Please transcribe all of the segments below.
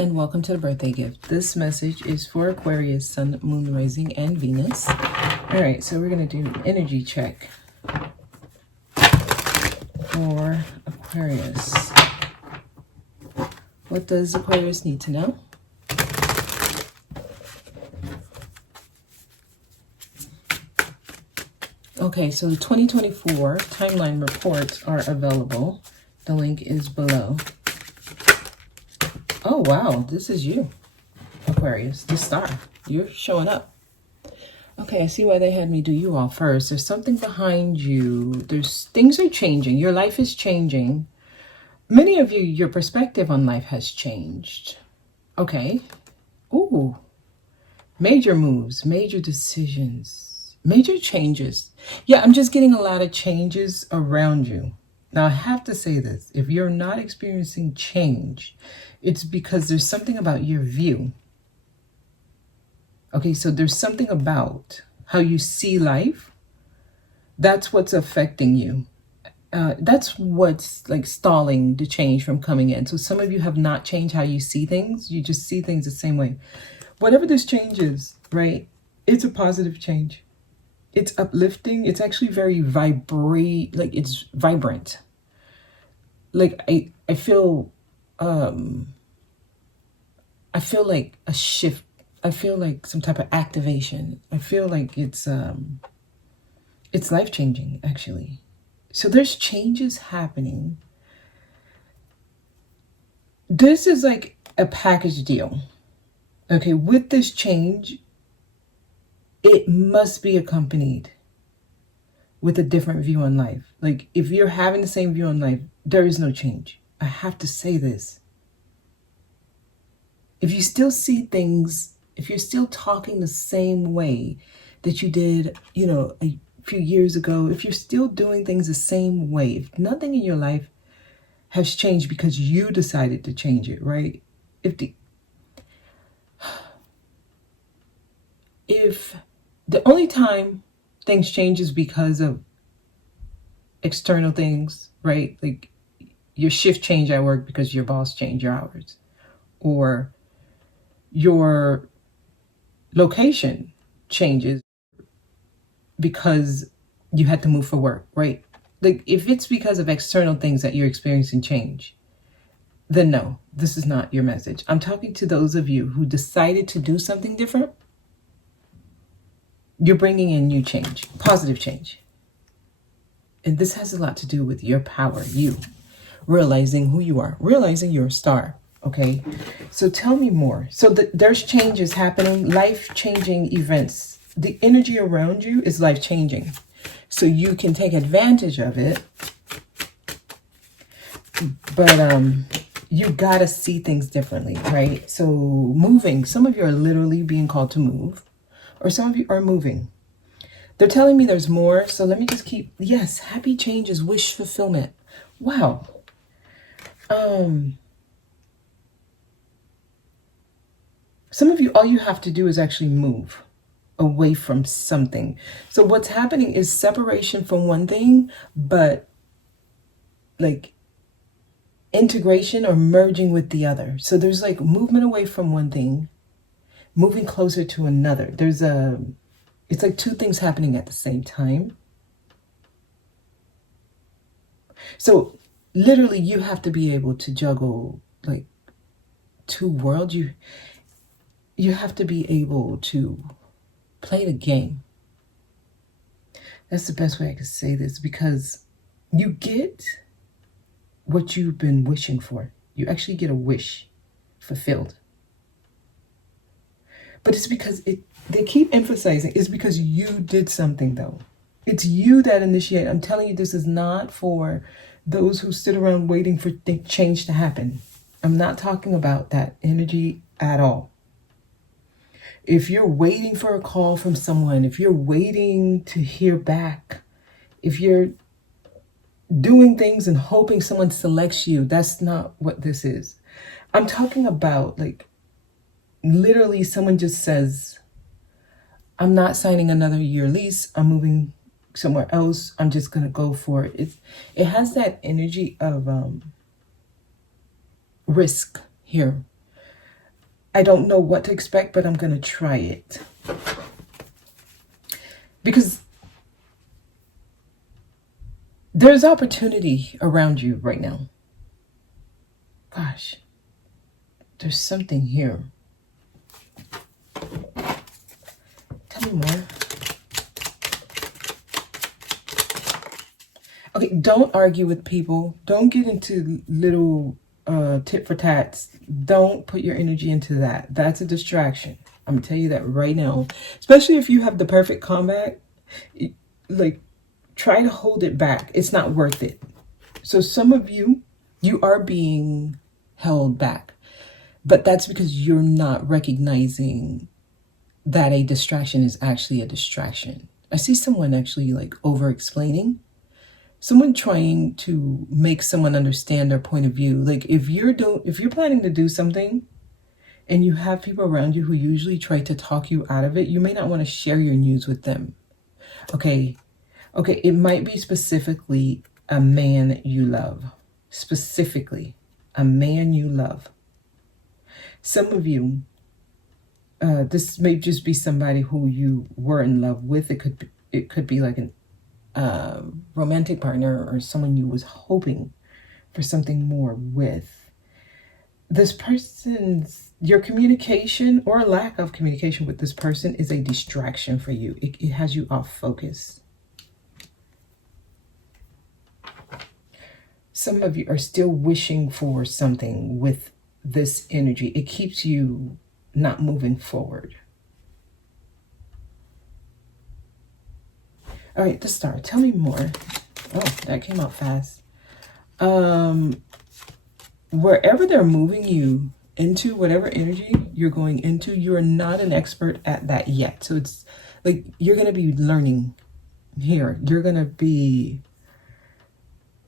and welcome to the birthday gift. This message is for Aquarius, Sun, Moon, Rising, and Venus. All right, so we're going to do an energy check for Aquarius. What does Aquarius need to know? Okay, so the 2024 timeline reports are available. The link is below. Oh, wow, this is you, Aquarius, the star. You're showing up. Okay, I see why they had me do you all first. There's something behind you. Things are changing. Your life is changing. Many of you, your perspective on life has changed. Okay. Ooh. Major moves, major decisions, major changes. Yeah, I'm just getting a lot of changes around you. Now, I have to say this. If you're not experiencing change, it's because there's something about your view. Okay, so there's something about how you see life. That's what's affecting you. That's what's like stalling the change from coming in. So some of you have not changed how you see things. You just see things the same way. Whatever this change is, right? It's a positive change. It's uplifting. It's actually very it's vibrant. Like I feel like a shift. I feel like some type of activation. I feel like it's life-changing, actually. So there's changes happening. This is like a package deal. Okay, with this change, it must be accompanied with a different view on life. Like, if you're having the same view on life, there is no change. I have to say this. If you still see things, if you're still talking the same way that you did, a few years ago, if you're still doing things the same way, if nothing in your life has changed because you decided to change it, right? If the only time things change is because of external things, right? Like your shift change at work because your boss changed your hours, or your location changes because you had to move for work, right? Like if it's because of external things that you're experiencing change, then no, this is not your message. I'm talking to those of you who decided to do something different. You're bringing in new change, positive change. And this has a lot to do with your power, you realizing who you are, realizing you're a star. Okay, so tell me more. So there's changes happening, life-changing events. The energy around you is life-changing. So you can take advantage of it. But you gotta see things differently, right? So moving, some of you are literally being called to move, or some of you are moving. They're telling me there's more, so let me just yes, happy changes, wish fulfillment. Wow. Some of you, all you have to do is actually move away from something. So what's happening is separation from one thing, but like integration or merging with the other. So there's like movement away from one thing, moving closer to another. It's like two things happening at the same time. So literally you have to be able to juggle like two worlds. You have to be able to play the game. That's the best way I could say this, because you get what you've been wishing for. You actually get a wish fulfilled. But it's because they keep emphasizing it's because you did something, though. It's you that initiate. I'm telling you, this is not for those who sit around waiting for change to happen. I'm not talking about that energy at all. If you're waiting for a call from someone, if you're waiting to hear back, if you're doing things and hoping someone selects you, that's not what this is. I'm talking about like literally someone just says, I'm not signing another year lease. I'm moving somewhere else. I'm just going to go for it. It has that energy of risk here. I don't know what to expect, but I'm going to try it. Because there's opportunity around you right now. Gosh, there's something here. Tell me more. Okay, don't argue with people. Don't get into little tit for tats. Don't put your energy into that. That's a distraction. I'm gonna tell you that right now. Especially if you have the perfect comeback, like, try to hold it back. It's not worth it. So some of you are being held back, but that's because you're not recognizing that a distraction is actually a distraction. I see someone actually like over explaining. Someone trying to make someone understand their point of view. Like if you're planning to do something and you have people around you who usually try to talk you out of it, you may not want to share your news with them. Okay, it might be specifically a man you love. Specifically, a man you love. Some of you, this may just be somebody who you were in love with. It could be like an romantic partner or someone you was hoping for something more with. This person's, your communication or lack of communication with this person is a distraction for you. It has you off focus. Some of you are still wishing for something with this energy. It keeps you not moving forward. All right, the star, tell me more. Oh, that came out fast. Wherever they're moving you into, whatever energy you're going into, you're not an expert at that yet. So it's like you're going to be learning here. You're going to be,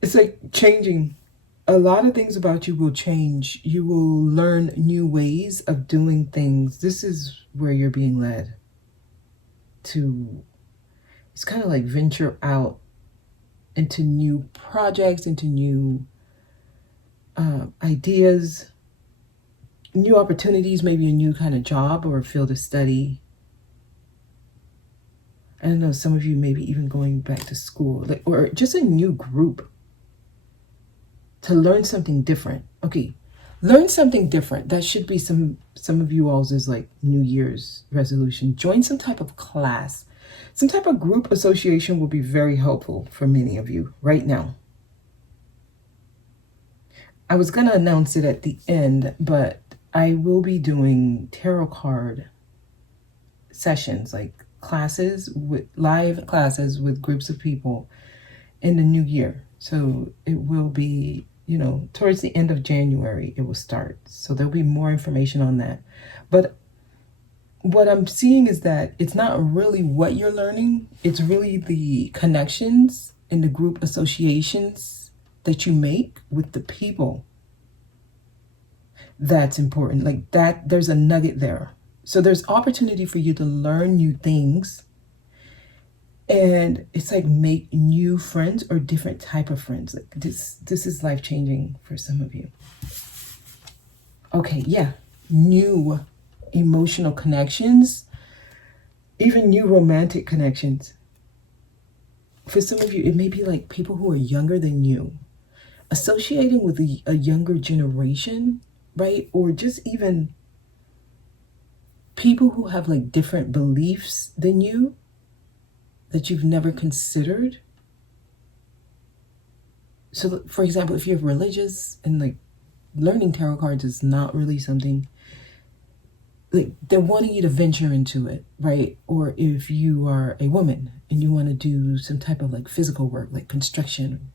it's like changing. A lot of things about you will change. You will learn new ways of doing things. This is where you're being led to. It's kind of like venture out into new projects, into new ideas, new opportunities, maybe a new kind of job or field of study. I don't know, some of you maybe even going back to school, like, or just a new group to learn something different. Okay, learn something different. That should be some of you all's is like New Year's resolution. Join some type of class. Some type of group association will be very helpful for many of you right now. I was going to announce it at the end, but I will be doing tarot card sessions, like classes, with live classes with groups of people in the new year. So it will be, you know, towards the end of January, it will start. So there'll be more information on that. But what I'm seeing is that it's not really what you're learning. It's really the connections and the group associations that you make with the people. That's important. Like that, there's a nugget there. So there's opportunity for you to learn new things. And it's like make new friends or different type of friends. Like this is life-changing for some of you. Okay, yeah. New emotional connections, even new romantic connections. For some of you, it may be like people who are younger than you, associating with a younger generation, right? Or just even people who have like different beliefs than you that you've never considered. So for example, if you're religious and like learning tarot cards is not really something, like they're wanting you to venture into it, right? Or if you are a woman and you want to do some type of like physical work, like construction,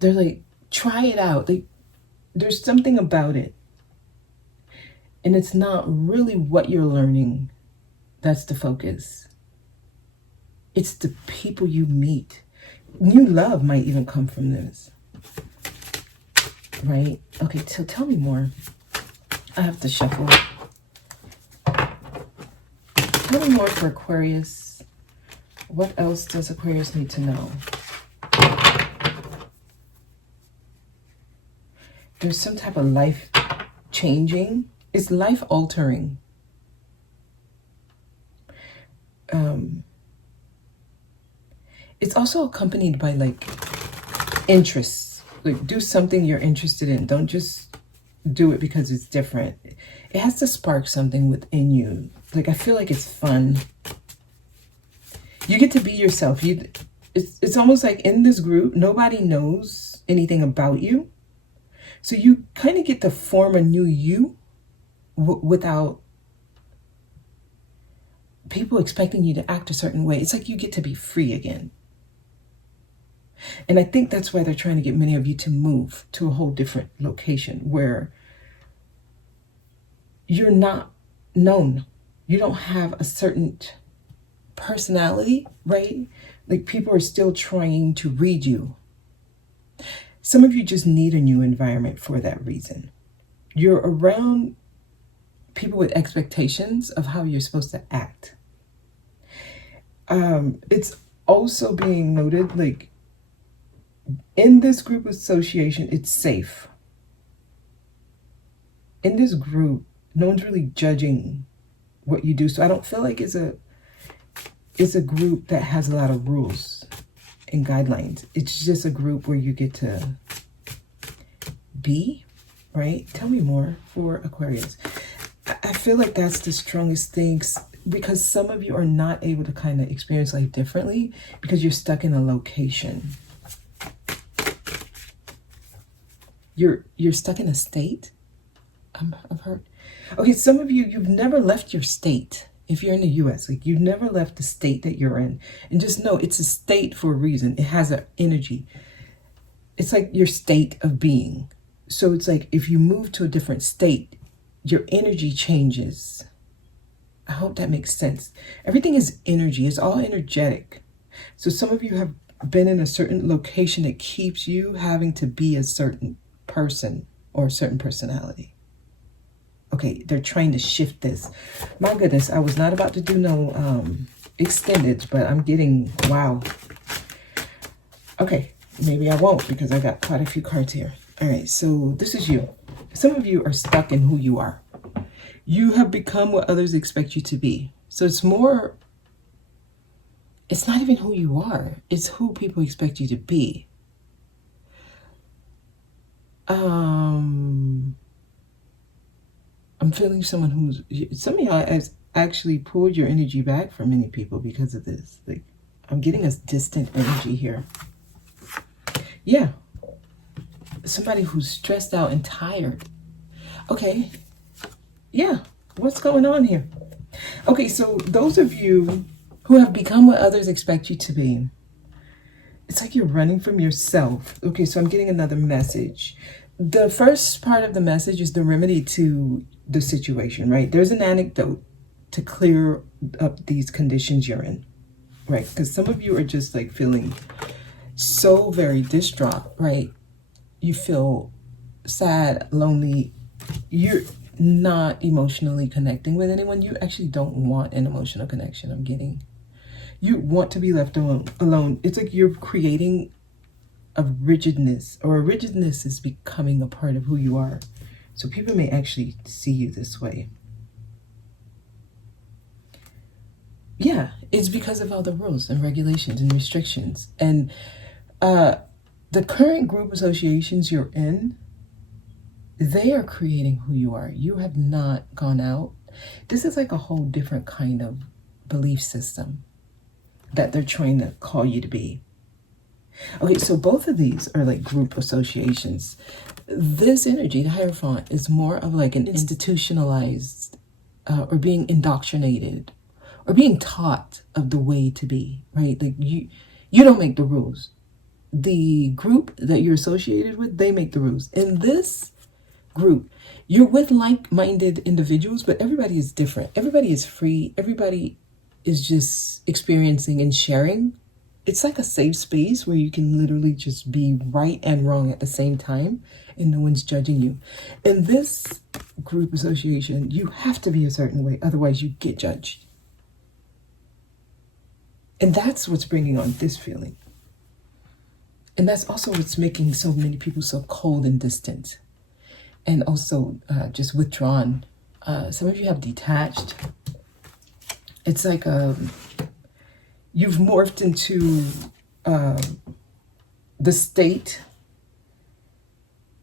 they're like, try it out. There's something about it. And it's not really what you're learning that's the focus. It's the people you meet. New love might even come from this, right? Okay, so tell me more. I have to shuffle. Tell me more for Aquarius. What else does Aquarius need to know? There's some type of life changing It's life altering. It's also accompanied by like interests. Like do something you're interested in. Don't just do it because it's different. It has to spark something within you. Like I feel like it's fun. You get to be yourself. It's almost like in this group, nobody knows anything about you. So you kind of get to form a new you without people expecting you to act a certain way. It's like you get to be free again. And I think that's why they're trying to get many of you to move to a whole different location where you're not known. You don't have a certain personality, right? Like people are still trying to read you. Some of you just need a new environment for that reason. You're around people with expectations of how you're supposed to act. It's also being noted, like in this group association, it's safe. In this group, no one's really judging what you do. So I don't feel like it's a group that has a lot of rules and guidelines. It's just a group where you get to be, right? Tell me more for Aquarius. I feel like that's the strongest things, because some of you are not able to kind of experience life differently because you're stuck in a location. You're stuck in a state. I've heard. Okay, some of you, you've never left your state. If you're in the US, like you've never left the state that you're in. And just know it's a state for a reason. It has an energy. It's like your state of being. So it's like if you move to a different state, your energy changes. I hope that makes sense. Everything is energy. It's all energetic. So some of you have been in a certain location that keeps you having to be a certain person or a certain personality. Okay, they're trying to shift this. My goodness, I was not about to do no extended, but I'm getting, wow. Okay, maybe I won't because I got quite a few cards here. All right, so this is you. Some of you are stuck in who you are. You have become what others expect you to be. So it's more, it's not even who you are. It's who people expect you to be. I'm feeling someone who's, some of y'all has actually pulled your energy back from many people because of this. Like, I'm getting a distant energy here. Yeah. Somebody who's stressed out and tired. Okay. Yeah. What's going on here? Okay, so those of you who have become what others expect you to be, it's like you're running from yourself. Okay, so I'm getting another message. The first part of the message is the remedy to the situation, right? There's an anecdote to clear up these conditions you're in, right? Because some of you are just like feeling so very distraught, right? You feel sad, lonely. You're not emotionally connecting with anyone. You actually don't want an emotional connection. I'm getting. You want to be left alone. It's like you're creating a rigidness, or a rigidness is becoming a part of who you are. So people may actually see you this way. Yeah, it's because of all the rules and regulations and restrictions. And the current group associations you're in, they are creating who you are. You have not gone out. This is like a whole different kind of belief system that they're trying to call you to be. Okay, so both of these are like group associations. This energy, the Hierophant, is more of like an institutionalized or being indoctrinated or being taught of the way to be, right? Like you don't make the rules. The group that you're associated with, they make the rules. In this group, you're with like-minded individuals, but everybody is different. Everybody is free. Everybody is just experiencing and sharing. It's like a safe space where you can literally just be right and wrong at the same time and no one's judging you. In this group association, you have to be a certain way, otherwise you get judged. And that's what's bringing on this feeling. And that's also what's making so many people so cold and distant. And also just withdrawn Some of you have detached. It's like you've morphed into the state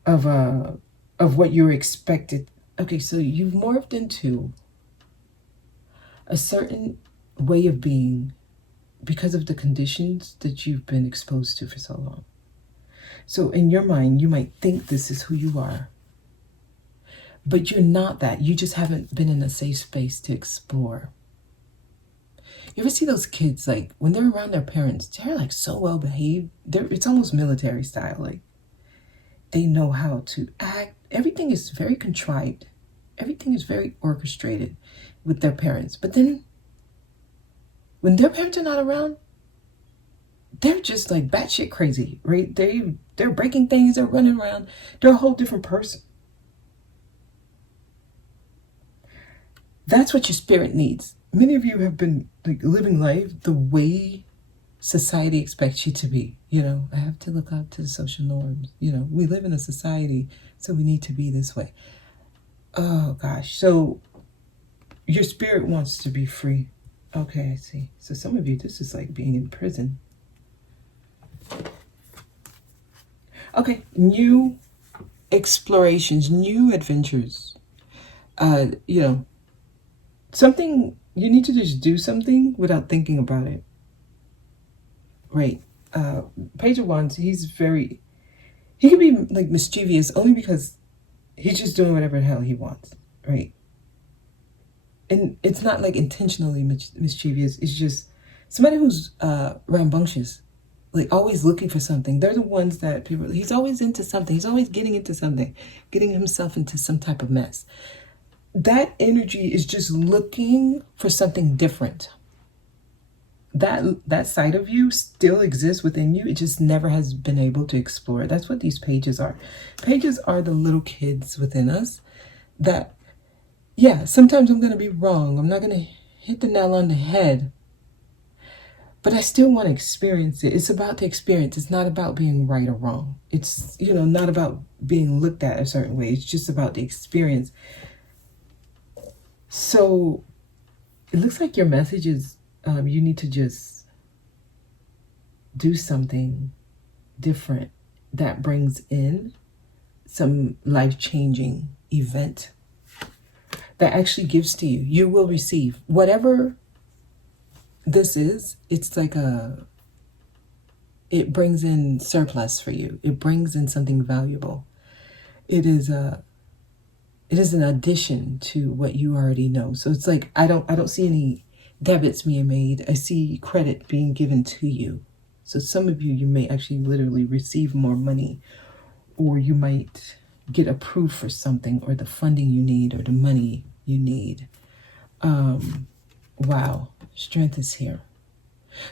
of what you're expected. Okay, so you've morphed into a certain way of being because of the conditions that you've been exposed to for so long. So in your mind, you might think this is who you are, but you're not that. You just haven't been in a safe space to explore. You ever see those kids, like when they're around their parents, they're like so well behaved. It's almost military style. Like they know how to act. Everything is very contrived. Everything is very orchestrated with their parents. But then when their parents are not around, they're just like batshit crazy, right? They're breaking things, they're running around. They're a whole different person. That's what your spirit needs. Many of you have been like living life the way society expects you to be. You know, I have to look up to the social norms. You know, we live in a society, so we need to be this way. Oh gosh. So your spirit wants to be free. Okay, I see. So some of you, this is like being in prison. Okay, new explorations, new adventures. You know, something, you need to just do something without thinking about it. Right. Page of Wands, he can be like mischievous only because he's just doing whatever the hell he wants, right? And it's not like intentionally mischievous. It's just somebody who's rambunctious, like always looking for something. They're the ones that people, he's always into something. He's always getting into something, getting himself into some type of mess. That energy is just looking for something different. That side of you still exists within you. It just never has been able to explore. That's what these pages are. Pages are the little kids within us that, yeah, sometimes I'm going to be wrong. I'm not going to hit the nail on the head. But I still want to experience it. It's about the experience. It's not about being right or wrong. It's, you know, not about being looked at a certain way. It's just about the experience. So it looks like your message is you need to just do something different that brings in some life-changing event that actually gives to you. You will receive whatever this is. It's like it brings in surplus for you. It brings in something valuable. It is an addition to what you already know. So it's like I don't see any debits being made. I see credit being given to you. So some of you may actually literally receive more money, or you might get approved for something, or the funding you need, or the money you need. Wow, strength is here.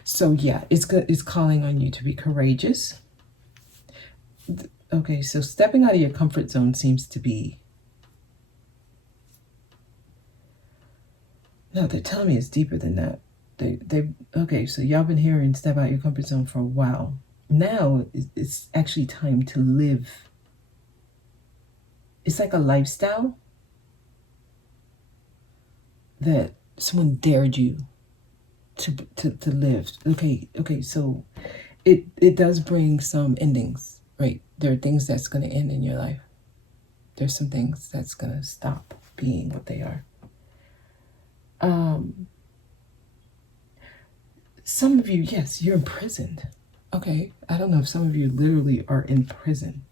So yeah, it's calling on you to be courageous. Okay, so stepping out of your comfort zone seems to be, no, they're telling me it's deeper than that. Okay, so y'all been hearing step out your comfort zone for a while. Now it's actually time to live. It's like a lifestyle that someone dared you to live. Okay, so it does bring some endings, right? There are things that's going to end in your life. There's some things that's going to stop being what they are. Some of you, yes, you're imprisoned. Okay, I don't know if some of you literally are in prison.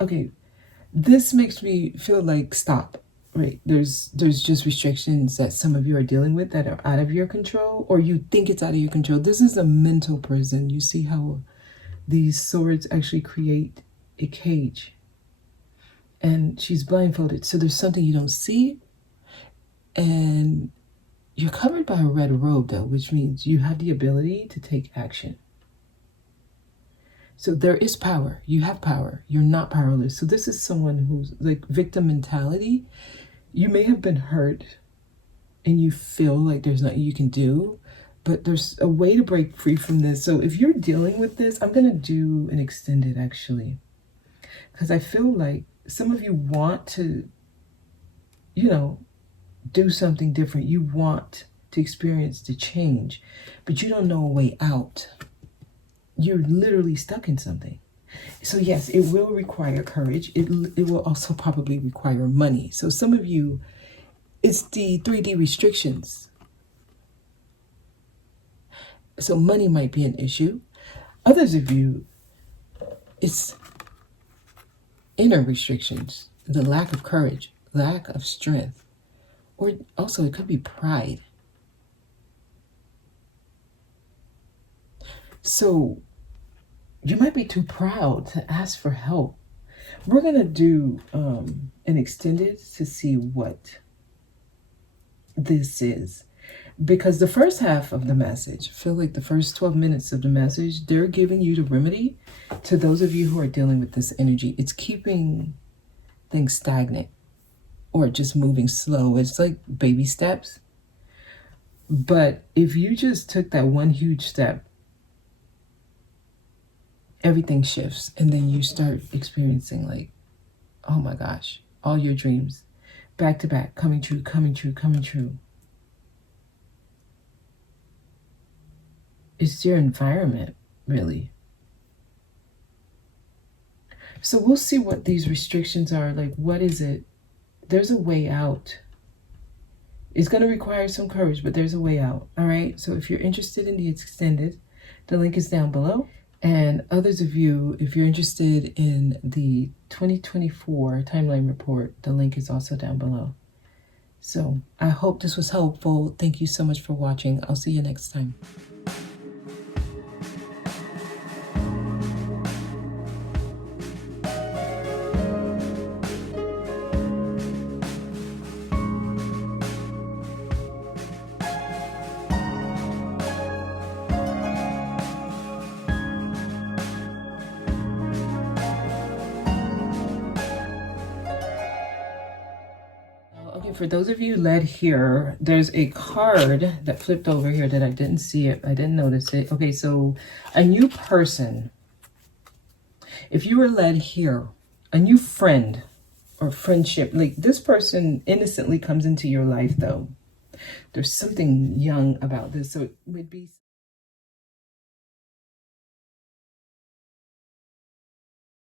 Okay, this makes me feel like stop, right? There's just restrictions that some of you are dealing with that are out of your control, or you think it's out of your control. This is a mental prison. You see how these swords actually create a cage. And she's blindfolded, so there's something you don't see. And you're covered by a red robe, though, which means you have the ability to take action. So there is power. You have power. You're not powerless. So this is someone who's like victim mentality. You may have been hurt and you feel like there's nothing you can do, but there's a way to break free from this. So if you're dealing with this, I'm going to do an extended, actually, Because I feel like some of you want to, do something different. You want to experience the change, but you don't know a way out. You're literally stuck in something. So yes, it will require courage. It will also probably require money. So some of you, it's the 3D restrictions. So money might be an issue. Others of you, it's inner restrictions, the lack of courage, lack of strength, or also it could be pride. So you might be too proud to ask for help. We're going to do an extended to see what this is. Because the first half of the message, I feel like the first 12 minutes of the message, they're giving you the remedy to those of you who are dealing with this energy. It's keeping things stagnant or just moving slow. It's like baby steps. But if you just took that one huge step, everything shifts. And then you start experiencing like, oh my gosh, all your dreams back to back, coming true, coming true, coming true. It's your environment, really. So we'll see what these restrictions are. Like, what is it? There's a way out. It's going to require some courage, but there's a way out. All right. So if you're interested in the extended, the link is down below. And others of you, if you're interested in the 2024 timeline report, the link is also down below. So I hope this was helpful. Thank you so much for watching. I'll see you next time. Okay, for those of you led here, there's a card that flipped over here that I didn't see it. I didn't notice it. Okay, so a new person. If you were led here, a new friend or friendship, like this person innocently comes into your life though. There's something young about this. So it would be